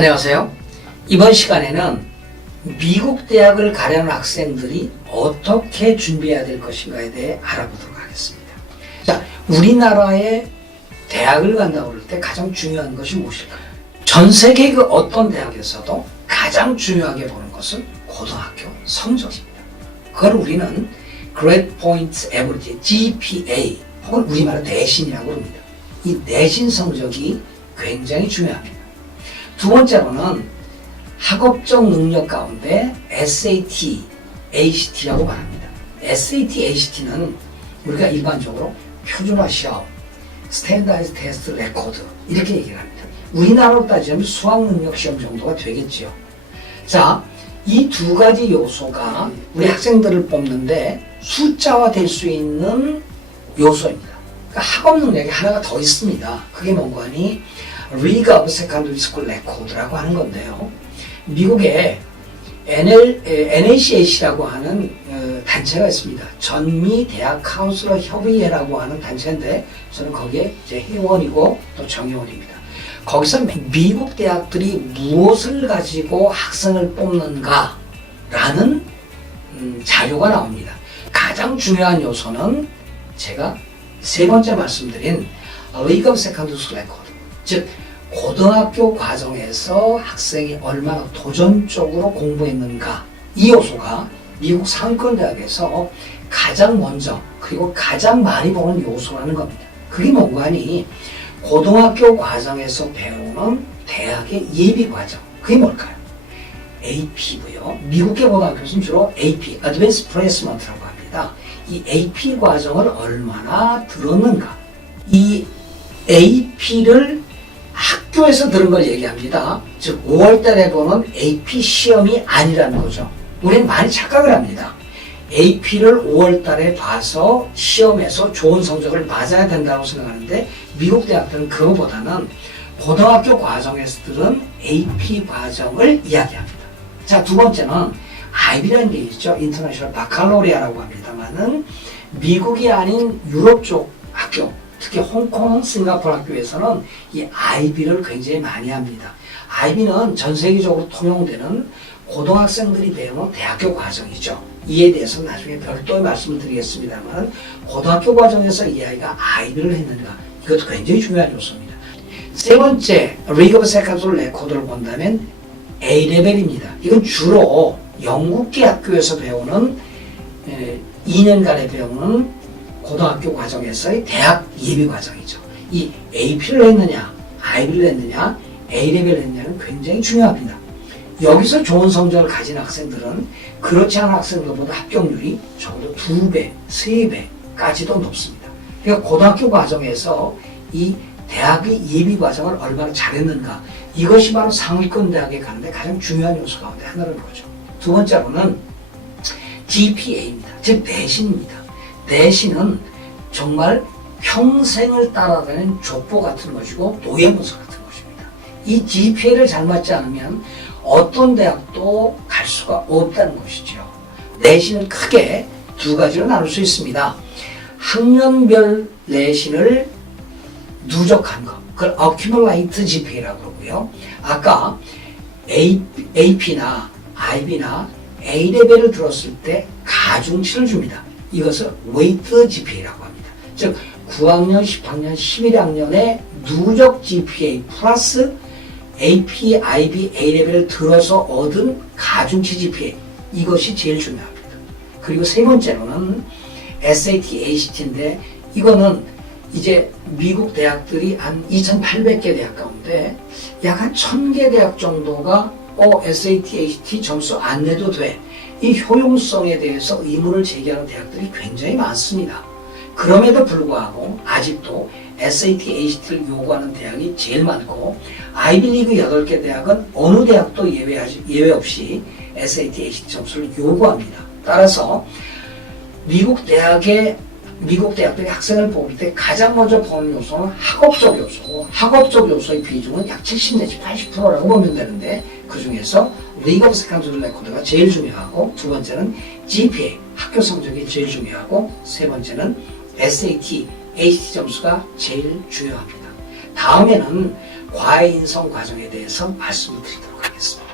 안녕하세요. 이번 시간에는 미국 대학을 가려는 학생들이 어떻게 준비해야 될 것인가에 대해 알아보도록 하겠습니다. 자, 우리나라에 대학을 간다고 할 때 가장 중요한 것이 무엇일까요? 전 세계 그 어떤 대학에서도 가장 중요하게 보는 것은 고등학교 성적입니다. 그걸 우리는 Grade Point Average, GPA, 혹은 우리말로 내신이라고 합니다. 이 내신 성적이 굉장히 중요합니다. 두 번째로는 학업적 능력 가운데 SAT, ACT라고 말합니다. SAT, ACT는 우리가 일반적으로 표준화 시험, 스탠다이즈 테스트 레코드 이렇게 얘기를 합니다. 우리나라로 따지면 수학 능력 시험 정도가 되겠지요. 자, 이 두 가지 요소가 우리 학생들을 뽑는데 숫자화 될 수 있는 요소입니다. 그러니까 학업 능력이 하나가 더 있습니다. 그게 뭔가 하니 League of Secondary School Record라고 하는 건데요. 미국에 NACAC라고 하는 단체가 있습니다. 전미 대학 카운슬러 협의회라고 하는 단체인데 저는 거기에 제 회원이고 또 정회원입니다. 거기서 미국 대학들이 무엇을 가지고 학생을 뽑는가 라는 자료가 나옵니다. 가장 중요한 요소는 제가 세 번째 말씀드린 League of Secondary School Record, 즉 고등학교 과정에서 학생이 얼마나 도전적으로 공부했는가, 이 요소가 미국 상위권 대학에서 가장 먼저 그리고 가장 많이 보는 요소라는 겁니다. 그게 뭔가 하니 고등학교 과정에서 배우는 대학의 예비 과정, 그게 뭘까요? AP고요. 미국의 고등학교는 주로 AP, Advanced Placement라고 합니다. 이 AP 과정을 얼마나 들었는가, 이 AP를 학교에서 들은 걸 얘기합니다. 즉 5월달에 보는 AP 시험이 아니라는 거죠. 우리는 많이 착각을 합니다. AP를 5월달에 봐서 시험에서 좋은 성적을 맞아야 된다고 생각하는데 미국 대학들은 그거보다는 고등학교 과정에서 들은 AP 과정을 이야기합니다. 자, 두 번째는 IB라는 게 있죠. 인터내셔널 바칼로리아라고 합니다만은 미국이 아닌 유럽 쪽 학교, 특히 홍콩, 싱가포르 학교에서는 이 IB를 굉장히 많이 합니다. IB는 전 세계적으로 통용되는 고등학생들이 배우는 대학교 과정이죠. 이에 대해서 나중에 별도의 말씀을 드리겠습니다만 고등학교 과정에서 이 아이가 IB를 했는가, 이것도 굉장히 중요한 요소입니다. 세 번째, League of Secondary Record를 본다면 A레벨입니다. 이건 주로 영국계 학교에서 배우는 2년간에 배우는 고등학교 과정에서의 대학 예비 과정이죠. 이 AP를 했느냐, IB를 했느냐, A레벨을 했느냐는 굉장히 중요합니다. 여기서 좋은 성적을 가진 학생들은 그렇지 않은 학생들보다 합격률이 적어도 2배, 3배까지도 높습니다. 그러니까 고등학교 과정에서 이 대학의 예비 과정을 얼마나 잘했는가, 이것이 바로 상위권 대학에 가는데 가장 중요한 요소 가운데 하나라는 거죠. 두 번째로는 GPA입니다. 즉 내신입니다. 내신은 정말 평생을 따라다니는 족보 같은 것이고 노예문서 같은 것입니다. 이 GPA를 잘 맞지 않으면 어떤 대학도 갈 수가 없다는 것이죠. 내신은 크게 두 가지로 나눌 수 있습니다. 학년별 내신을 누적한 것, 그걸 Accumulate GPA라고 그러고요. 아까 AP나 IB나 A레벨을 들었을 때 가중치를 줍니다. 이것을 Weight GPA라고 합니다. 즉 9학년, 10학년, 11학년의 누적 GPA 플러스 AP, IB, A레벨을 들어서 얻은 가중치 GPA, 이것이 제일 중요합니다. 그리고 세 번째로는 SAT, ACT인데 이거는 이제 미국 대학들이 한 2,800개 대학 가운데 약 한 1,000개 대학 정도가 SAT, ACT 점수 안 내도 돼, 이 효용성에 대해서 의문을 제기하는 대학들이 굉장히 많습니다. 그럼에도 불구하고 아직도 SAT, ACT를 요구하는 대학이 제일 많고 아이비리그 8개 대학은 어느 대학도 예외 없이 SAT, ACT 점수를 요구합니다. 따라서 미국 대학들이 학생을 뽑을 때 가장 먼저 보는 요소는 학업적 요소고, 학업적 요소의 비중은 약 70 내지 80%라고 보면 되는데 그 중에서 League of Secondary Record가 제일 중요하고, 두 번째는 GPA, 학교 성적이 제일 중요하고, 세 번째는 SAT, ACT 점수가 제일 중요합니다. 다음에는 과외 인성 과정에 대해서 말씀을 드리도록 하겠습니다.